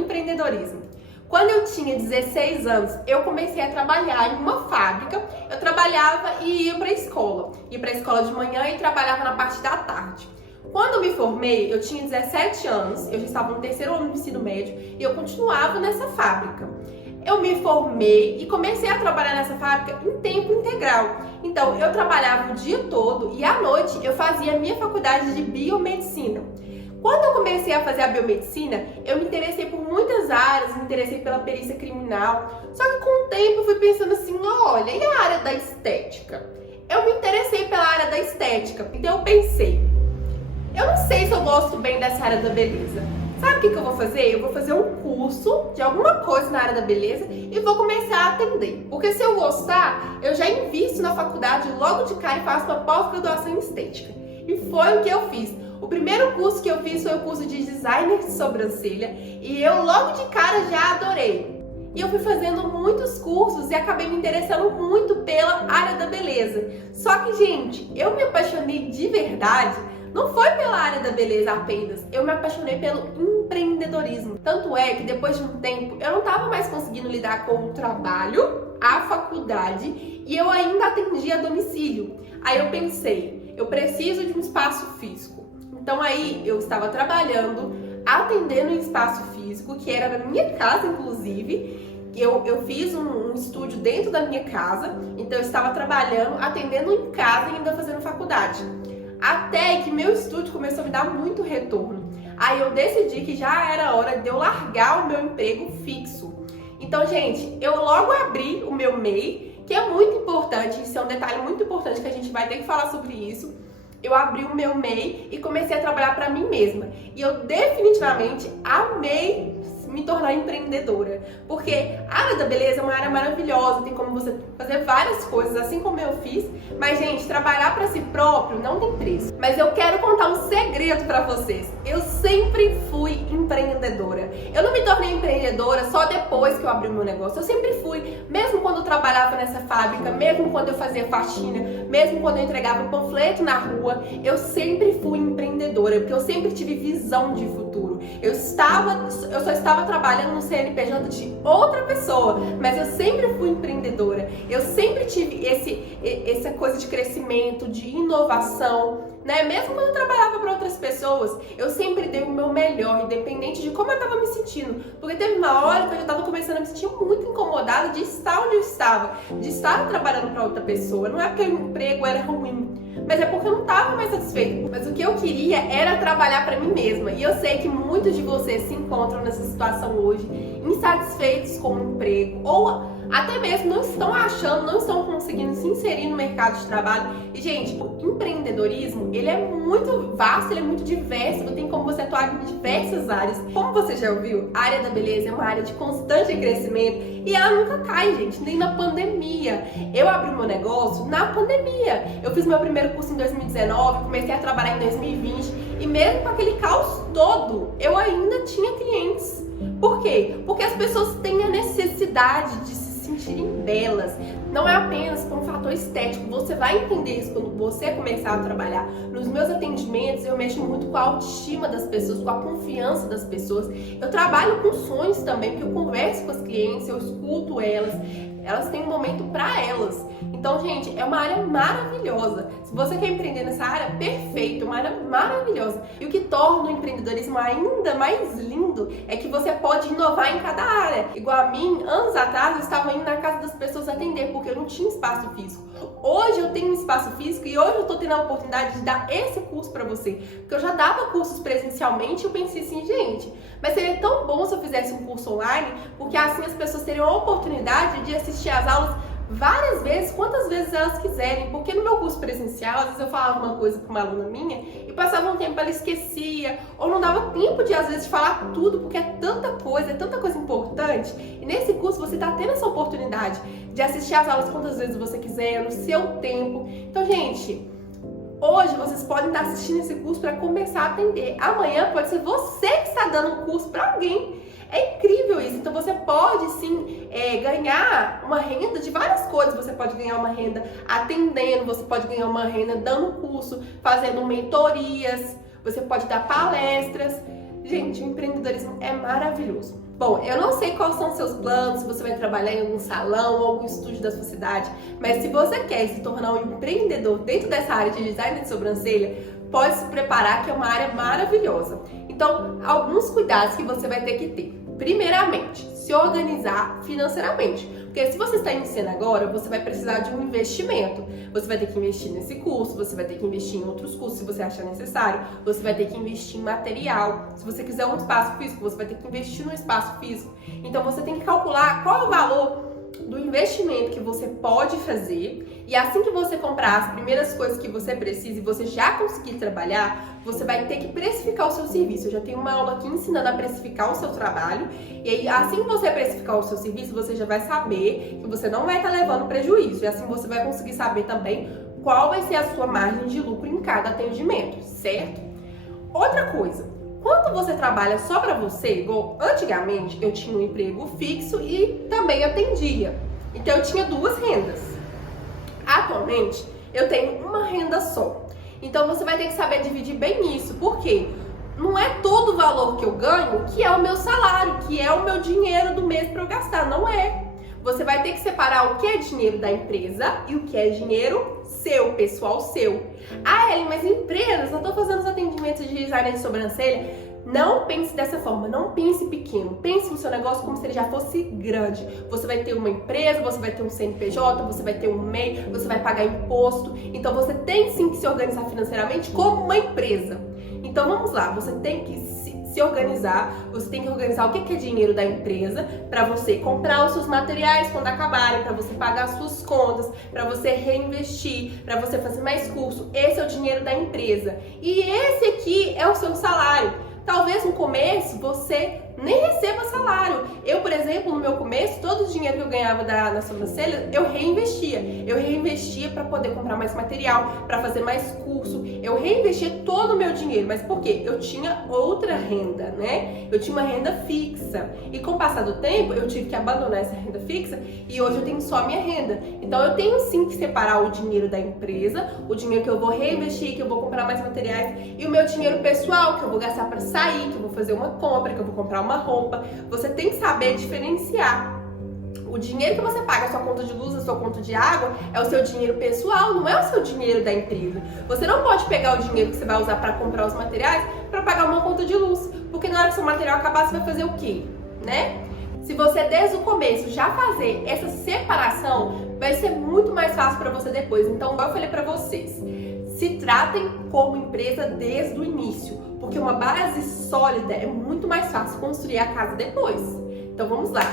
empreendedorismo. Quando eu tinha 16 anos, eu comecei a trabalhar em uma fábrica. Eu trabalhava e ia para a escola. Ia para a escola de manhã e trabalhava na parte da tarde. Quando eu me formei, eu tinha 17 anos, eu já estava no terceiro ano do ensino médio e eu continuava nessa fábrica. Eu me formei e comecei a trabalhar nessa fábrica em tempo integral. Então, eu trabalhava o dia todo e à noite eu fazia a minha faculdade de biomedicina. Quando eu comecei a fazer a biomedicina, eu me interessei por muitas áreas, me interessei pela perícia criminal. Só que com o tempo eu fui pensando assim, olha, e a área da estética? Eu me interessei pela área da estética, então eu pensei, eu não sei se eu gosto bem dessa área da beleza. Sabe o que eu vou fazer? Eu vou fazer um curso de alguma coisa na área da beleza e vou começar a atender. Porque se eu gostar, eu já invisto na faculdade logo de cara e faço uma pós-graduação em estética. E foi o que eu fiz. O primeiro curso que eu fiz foi o curso de designer de sobrancelha e eu logo de cara já adorei. E eu fui fazendo muitos cursos e acabei me interessando muito pela área da beleza. Só que, gente, eu me apaixonei de verdade. Não foi pela área da beleza apenas, eu me apaixonei pelo empreendedorismo. Tanto é que depois de um tempo eu não estava mais conseguindo lidar com o trabalho, a faculdade e eu ainda atendia a domicílio. Aí eu pensei, eu preciso de um espaço físico. Então aí eu estava trabalhando, atendendo em espaço físico, que era na minha casa inclusive. Eu fiz um estúdio dentro da minha casa, então eu estava trabalhando, atendendo em casa e ainda fazendo faculdade. Até que meu estúdio começou a me dar muito retorno. Aí eu decidi que já era hora de eu largar o meu emprego fixo. Então, gente, eu logo abri o meu MEI, que é muito importante, isso é um detalhe muito importante que a gente vai ter que falar sobre isso. Eu abri o meu MEI e comecei a trabalhar para mim mesma. E eu definitivamente amei me tornar empreendedora, porque a área da beleza é uma área maravilhosa, tem como você fazer várias coisas, assim como eu fiz, mas gente, trabalhar para si próprio não tem preço. Mas eu quero contar um segredo para vocês, eu sempre fui empreendedora. Eu não me tornei empreendedora só depois que eu abri o meu negócio, eu sempre fui, mesmo quando eu trabalhava nessa fábrica, mesmo quando eu fazia faxina, mesmo quando eu entregava panfleto na rua, eu sempre fui empreendedora, porque eu sempre tive visão de futuro. Eu só estava trabalhando no CNPJ de outra pessoa, mas eu sempre fui empreendedora. Eu sempre tive essa coisa de crescimento, de inovação, né? Mesmo quando eu trabalhava para outras pessoas, eu sempre dei o meu melhor, independente de como eu estava me sentindo. Porque teve uma hora que eu já estava começando a me sentir muito incomodada de estar onde eu estava, de estar trabalhando para outra pessoa. Não é porque o emprego era ruim, mas é porque eu não estava mais satisfeita. Mas o que eu queria era trabalhar para mim mesma. E eu sei que muitos de vocês se encontram nessa situação hoje, insatisfeitos com o emprego, ou até mesmo não estão achando, não estão conseguindo se inserir no mercado de trabalho. E, gente, o empreendedorismo, ele é muito vasto, ele é muito diverso, tem como você atuar em diversas áreas. Como você já ouviu, a área da beleza é uma área de constante crescimento e ela nunca cai, gente, nem na pandemia. Eu abri meu negócio na pandemia. Eu fiz meu primeiro curso em 2019, comecei a trabalhar em 2020 e mesmo com aquele caos todo, eu ainda tinha clientes. Por quê? Porque as pessoas têm a necessidade de se sentirem belas. Não é apenas por um fator estético. Você vai entender isso quando você começar a trabalhar. Nos meus atendimentos, eu mexo muito com a autoestima das pessoas, com a confiança das pessoas. Eu trabalho com sonhos também, porque eu converso com as clientes, eu escuto elas. Elas têm um momento para elas. Então, gente, é uma área maravilhosa. Se você quer empreender nessa área, perfeito, uma área maravilhosa. E o que torna o empreendedorismo ainda mais lindo é que você pode inovar em cada área. Igual a mim, anos atrás, eu estava indo na casa das pessoas atender, porque eu não tinha espaço físico. Hoje eu tenho um espaço físico e hoje eu estou tendo a oportunidade de dar esse curso para você. Porque eu já dava cursos presencialmente e eu pensei assim, gente, mas seria tão bom se eu fizesse um curso online, porque assim as pessoas teriam a oportunidade de assistir às aulas várias vezes, quantas vezes elas quiserem, porque no meu curso presencial, às vezes eu falava uma coisa para uma aluna minha e passava um tempo ela esquecia, ou não dava tempo de às vezes falar tudo, porque é tanta coisa importante. E nesse curso você está tendo essa oportunidade de assistir às aulas quantas vezes você quiser, no seu tempo. Então, gente, hoje vocês podem estar assistindo esse curso para começar a atender. Amanhã pode ser você que está dando o curso para alguém. É incrível isso. Então você pode sim ganhar uma renda de várias coisas. Você pode ganhar uma renda atendendo, você pode ganhar uma renda dando curso, fazendo mentorias, você pode dar palestras. Gente, o empreendedorismo é maravilhoso. Bom, eu não sei quais são os seus planos, se você vai trabalhar em algum salão ou algum estúdio da sua cidade, mas se você quer se tornar um empreendedor dentro dessa área de design de sobrancelha, pode se preparar que é uma área maravilhosa. Então, alguns cuidados que você vai ter que ter. Primeiramente, se organizar financeiramente. Porque se você está iniciando agora, você vai precisar de um investimento. Você vai ter que investir nesse curso, você vai ter que investir em outros cursos se você achar necessário. Você vai ter que investir em material. Se você quiser um espaço físico, você vai ter que investir no espaço físico. Então você tem que calcular qual é o valor do investimento que você pode fazer, e assim que você comprar as primeiras coisas que você precisa e você já conseguir trabalhar, você vai ter que precificar o seu serviço. Eu já tenho uma aula aqui ensinando a precificar o seu trabalho, e aí assim que você precificar o seu serviço, você já vai saber que você não vai estar levando prejuízo, e assim você vai conseguir saber também qual vai ser a sua margem de lucro em cada atendimento, certo? Outra coisa, quando você trabalha só para você, igual antigamente eu tinha um emprego fixo e também atendia. Então eu tinha duas rendas. Atualmente eu tenho uma renda só. Então você vai ter que saber dividir bem isso, porque não é todo o valor que eu ganho que é o meu salário, que é o meu dinheiro do mês para eu gastar, não é. Você vai ter que separar o que é dinheiro da empresa e o que é dinheiro seu, pessoal seu. Ah, Ellen, mas empresas, eu tô fazendo os atendimentos de design de sobrancelha. Não pense dessa forma, não pense pequeno. Pense no seu negócio como se ele já fosse grande. Você vai ter uma empresa, você vai ter um CNPJ, você vai ter um MEI, você vai pagar imposto. Então você tem sim que se organizar financeiramente como uma empresa. Então vamos lá, você tem que se organizar, você tem que organizar o que é dinheiro da empresa para você comprar os seus materiais quando acabarem, para você pagar as suas contas, para você reinvestir, para você fazer mais curso. Esse é o dinheiro da empresa. E esse aqui é o seu salário. Talvez no começo você nem receba salário. Eu, por exemplo, no meu começo, todo o dinheiro que eu ganhava na sobrancelha, eu reinvestia. Eu reinvestia para poder comprar mais material, para fazer mais curso. Eu reinvestia todo o meu dinheiro. Mas por quê? Eu tinha outra renda, né? Eu tinha uma renda fixa. E com o passar do tempo, eu tive que abandonar essa renda fixa e hoje eu tenho só a minha renda. Então eu tenho sim que separar o dinheiro da empresa, o dinheiro que eu vou reinvestir, que eu vou comprar mais materiais, e o meu dinheiro pessoal, que eu vou gastar para sair, que eu vou fazer uma compra, que eu vou comprar uma roupa. Você tem que saber diferenciar. O dinheiro que você paga, a sua conta de luz, a sua conta de água, é o seu dinheiro pessoal, não é o seu dinheiro da empresa. Você não pode pegar o dinheiro que você vai usar para comprar os materiais para pagar uma conta de luz, porque na hora que seu material acabar, você vai fazer o quê? Né? Se você desde o começo já fazer essa separação, vai ser muito mais fácil para você depois. Então, eu falei para vocês, se tratem como empresa desde o início, porque uma base sólida é muito mais fácil construir a casa depois. Então vamos lá.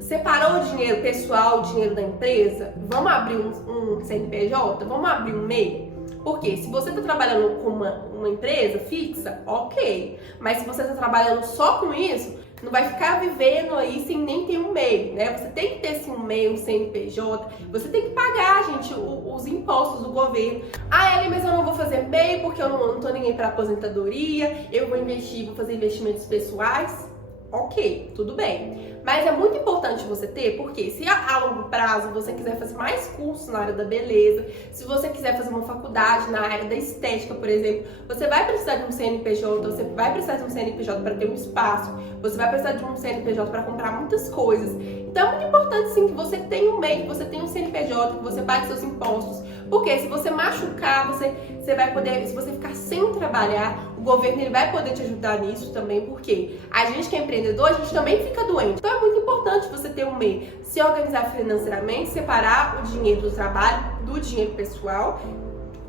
Separou o dinheiro pessoal, o dinheiro da empresa? Vamos abrir um CNPJ? Vamos abrir um MEI? Porque se você está trabalhando com uma empresa fixa, ok. Mas se você está trabalhando só com isso, não vai ficar vivendo aí sem nem ter um MEI, né? Você tem que ter sim um MEI, um CNPJ. Você tem que pagar, gente, os impostos do governo. Ah, Ellen, mas eu não vou fazer MEI porque eu não tô ninguém para aposentadoria. Eu vou investir, vou fazer investimentos pessoais. Ok, tudo bem. Mas é muito importante você ter, porque se a longo prazo você quiser fazer mais cursos na área da beleza, se você quiser fazer uma faculdade na área da estética, por exemplo, você vai precisar de um CNPJ, você vai precisar de um CNPJ para ter um espaço, você vai precisar de um CNPJ para comprar muitas coisas. Então é muito importante sim que você tenha um MEI, que você tenha um CNPJ, que você pague seus impostos, porque se você machucar, você vai poder, se você ficar sem trabalhar, o governo ele vai poder te ajudar nisso também, porque a gente que é empreendedor, a gente também fica doente. Então é muito importante você ter um MEI, se organizar financeiramente, separar o dinheiro do trabalho do dinheiro pessoal,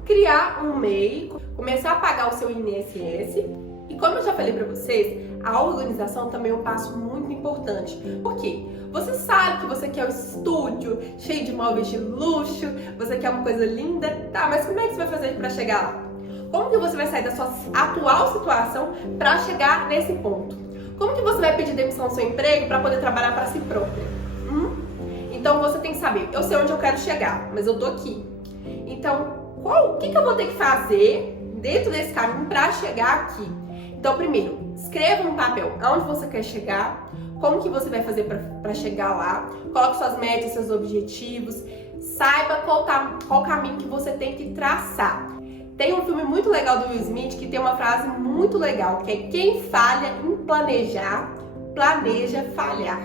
criar um MEI, começar a pagar o seu INSS. E como eu já falei pra vocês, a organização também é um passo muito importante. Por quê? Você sabe que você quer um estúdio cheio de móveis de luxo, você quer uma coisa linda, tá? Mas como é que você vai fazer para chegar lá? Como que você vai sair da sua atual situação para chegar nesse ponto? Como que você vai pedir demissão do seu emprego para poder trabalhar para si própria? Então você tem que saber, eu sei onde eu quero chegar, mas eu tô aqui. Então, o que eu vou ter que fazer dentro desse caminho para chegar aqui? Então, primeiro, escreva no papel aonde você quer chegar, como que você vai fazer para chegar lá, coloque suas metas, seus objetivos, saiba qual caminho que você tem que traçar. Tem um filme muito legal do Will Smith que tem uma frase muito legal, que é: quem falha em planejar, planeja falhar.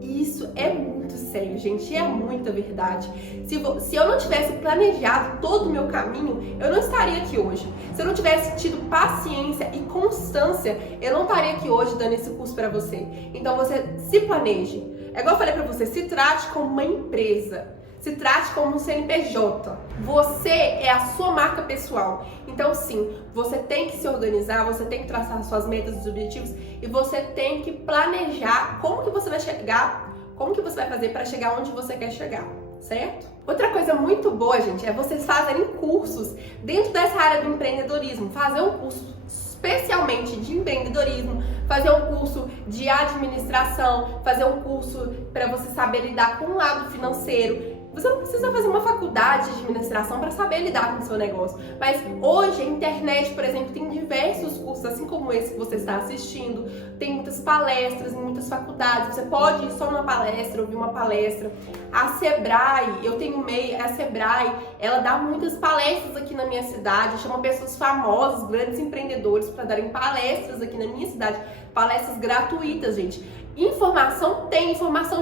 Isso é muito sério, gente, é muita verdade. Se eu não tivesse planejado todo o meu caminho, eu não estaria aqui hoje. Se eu não tivesse tido paciência e constância, eu não estaria aqui hoje dando esse curso para você. Então você se planeje. É igual eu falei para você, se trate como uma empresa. Se trate como um CNPJ. Você é a sua marca pessoal. Então sim, você tem que se organizar, você tem que traçar suas metas e objetivos e você tem que planejar como que você vai chegar, como que você vai fazer para chegar onde você quer chegar, certo? Outra coisa muito boa, gente, é vocês fazerem cursos dentro dessa área do empreendedorismo. Fazer um curso especialmente de empreendedorismo, fazer um curso de administração, fazer um curso para você saber lidar com o lado financeiro. Você não precisa fazer uma faculdade de administração para saber lidar com o seu negócio. Mas hoje a internet, por exemplo, tem diversos cursos, assim como esse que você está assistindo. Tem muitas palestras em muitas faculdades. Você pode ir só numa palestra, ouvir uma palestra. A Sebrae, eu tenho MEI, a Sebrae, ela dá muitas palestras aqui na minha cidade. Chama pessoas famosas, grandes empreendedores para darem palestras aqui na minha cidade. Palestras gratuitas, gente. Informação,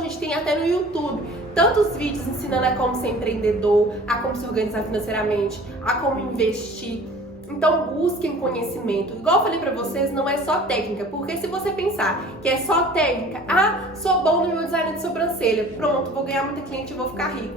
gente, tem até no YouTube. Tantos vídeos ensinando a como ser empreendedor, a como se organizar financeiramente, a como investir. Então busquem conhecimento. Igual eu falei pra vocês, não é só técnica, porque se você pensar que é só técnica, sou bom no meu design de sobrancelha, pronto, vou ganhar muita cliente e vou ficar rico.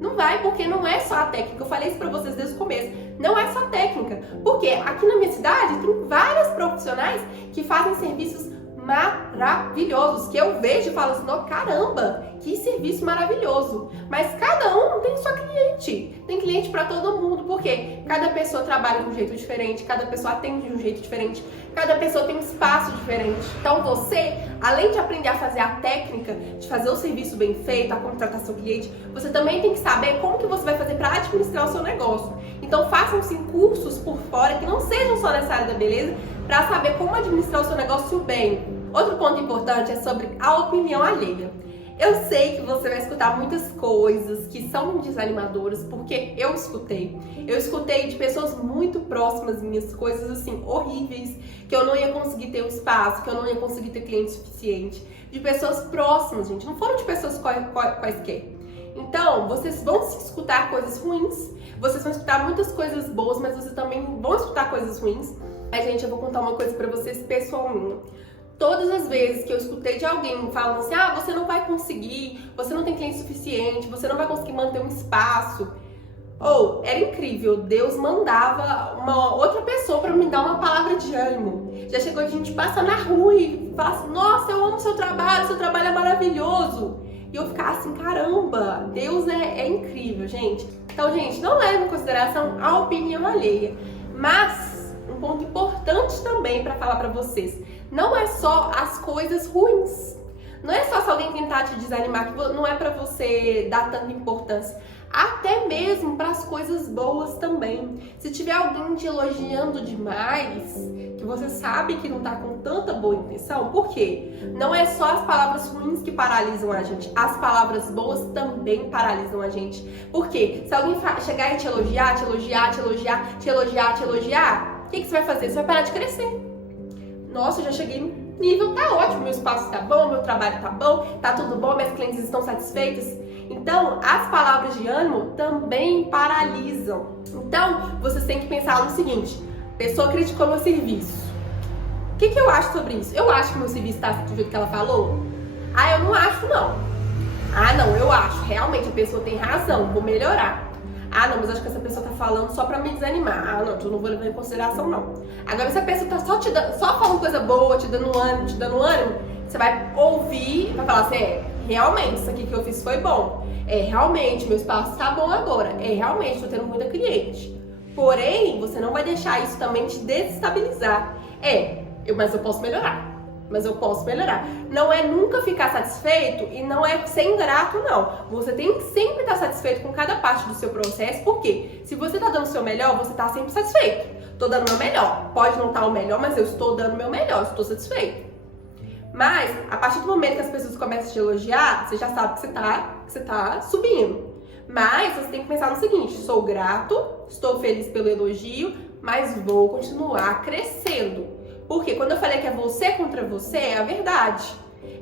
Não vai, porque não é só a técnica. Eu falei isso pra vocês desde o começo. Não é só técnica, porque aqui na minha cidade tem vários profissionais que fazem serviços maravilhosos, que eu vejo e falo assim: oh, caramba, que serviço maravilhoso. Mas cada um tem sua cliente, tem cliente para todo mundo, porque cada pessoa trabalha de um jeito diferente, cada pessoa atende de um jeito diferente, cada pessoa tem um espaço diferente. Então você, além de aprender a fazer a técnica, de fazer o serviço bem feito, a como tratar seu cliente, você também tem que saber como que você vai fazer para administrar o seu negócio. Então façam-se cursos por fora que não sejam só nessa área da beleza, para saber como administrar o seu negócio bem. Outro ponto importante é sobre a opinião alheia. Eu sei que você vai escutar muitas coisas que são desanimadoras, porque eu escutei. Eu escutei de pessoas muito próximas minhas, coisas assim, horríveis, que eu não ia conseguir ter um espaço, que eu não ia conseguir ter cliente suficiente. De pessoas próximas, gente, não foram de pessoas quaisquer. Então, vocês vão escutar coisas ruins, vocês vão escutar muitas coisas boas, mas vocês também vão escutar coisas ruins. Mas, gente, eu vou contar uma coisa pra vocês pessoalmente. Todas as vezes que eu escutei de alguém falando assim: você não vai conseguir, você não tem cliente suficiente, você não vai conseguir manter um espaço. Era incrível, Deus mandava uma outra pessoa para me dar uma palavra de ânimo. Já chegou de gente passar na rua e falar assim: nossa, eu amo seu trabalho é maravilhoso. E eu ficar assim: caramba, Deus é incrível, gente. Então, gente, não leve em consideração a opinião alheia. Mas um ponto importante também para falar para vocês: não é só as coisas ruins. Não é só se alguém tentar te desanimar, que não é pra você dar tanta importância. Até mesmo para as coisas boas também. Se tiver alguém te elogiando demais, que você sabe que não tá com tanta boa intenção, por quê? Não é só as palavras ruins que paralisam a gente. As palavras boas também paralisam a gente. Por quê? Se alguém chegar e te elogiar, o que você vai fazer? Você vai parar de crescer. Nossa, eu já cheguei no nível, tá ótimo, meu espaço tá bom, meu trabalho tá bom, tá tudo bom, minhas clientes estão satisfeitas. Então, as palavras de ânimo também paralisam. Então, vocês têm que pensar no seguinte: a pessoa criticou meu serviço. O que eu acho sobre isso? Eu acho que meu serviço tá do jeito que ela falou? Eu não acho, não. Não, eu acho. Realmente, a pessoa tem razão, vou melhorar. Não, mas acho que essa pessoa tá falando só pra me desanimar. Não, eu não vou levar em consideração, não. Agora, se a pessoa tá só falando coisa boa, te dando ânimo, você vai ouvir e vai falar assim: realmente, isso aqui que eu fiz foi bom. Realmente, meu espaço tá bom agora. Realmente, tô tendo muita cliente. Porém, você não vai deixar isso também te desestabilizar. Mas eu posso melhorar. Não é nunca ficar satisfeito e não é ser ingrato, não. Você tem que sempre estar satisfeito com cada parte do seu processo, porque se você tá dando o seu melhor, você tá sempre satisfeito. Tô dando o meu melhor. Pode não estar o melhor, mas eu estou dando o meu melhor, estou satisfeito. Mas, a partir do momento que as pessoas começam a te elogiar, você já sabe que você tá subindo. Mas você tem que pensar no seguinte: sou grato, estou feliz pelo elogio, mas vou continuar crescendo. Porque quando eu falei que é você contra você, é a verdade.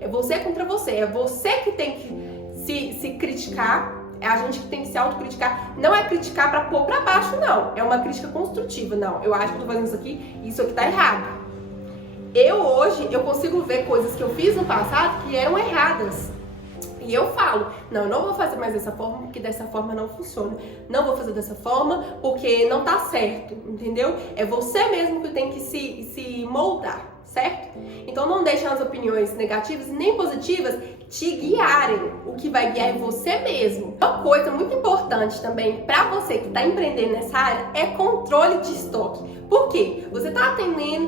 É você contra você. É você que tem que se criticar. É a gente que tem que se autocriticar. Não é criticar pra pôr pra baixo, não. É uma crítica construtiva. Não, eu acho que eu tô fazendo isso aqui tá errado. Hoje, eu consigo ver coisas que eu fiz no passado que eram erradas. E eu falo, não, eu não vou fazer mais dessa forma porque dessa forma não funciona. Não vou fazer dessa forma porque não tá certo, entendeu? É você mesmo que tem que se moldar, certo? Então não deixe as opiniões negativas nem positivas te guiarem. O que vai guiar é você mesmo. Uma coisa muito importante também para você que está empreendendo nessa área é controle de estoque. Por quê? Você tá atendendo.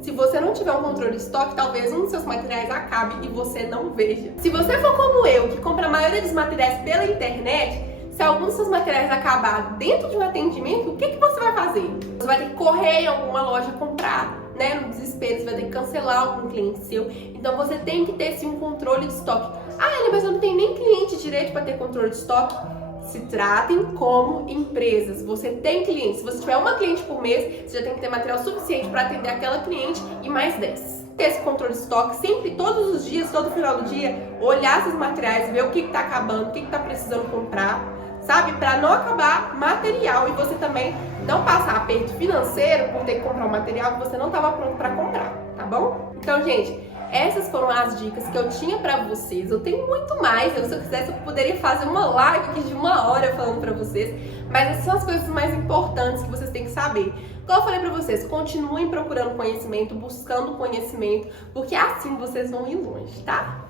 Se você não tiver um controle de estoque, talvez um dos seus materiais acabe e você não veja. Se você for como eu, que compra a maioria dos materiais pela internet, se alguns dos seus materiais acabar dentro de um atendimento, o que você vai fazer? Você vai ter que correr em alguma loja comprar, né? No desespero, você vai ter que cancelar algum cliente seu. Então você tem que ter sim um controle de estoque. Ah, Ellen, mas eu não tenho nem cliente direito para ter controle de estoque. Se tratem como empresas. Você tem clientes. Se você tiver uma cliente por mês, você já tem que ter material suficiente para atender aquela cliente e mais 10. Ter esse controle de estoque sempre, todos os dias, todo final do dia, olhar esses materiais, ver o que está acabando, o que está precisando comprar, sabe? Para não acabar material e você também não passar aperto financeiro por ter que comprar um material que você não estava pronto para comprar, tá bom? Então, gente, essas foram as dicas que eu tinha pra vocês. Eu tenho muito mais. Se eu quisesse, eu poderia fazer uma live aqui de 1 hora falando pra vocês. Mas essas são as coisas mais importantes que vocês têm que saber. Como eu falei pra vocês, continuem procurando conhecimento, buscando conhecimento, porque assim vocês vão ir longe, tá?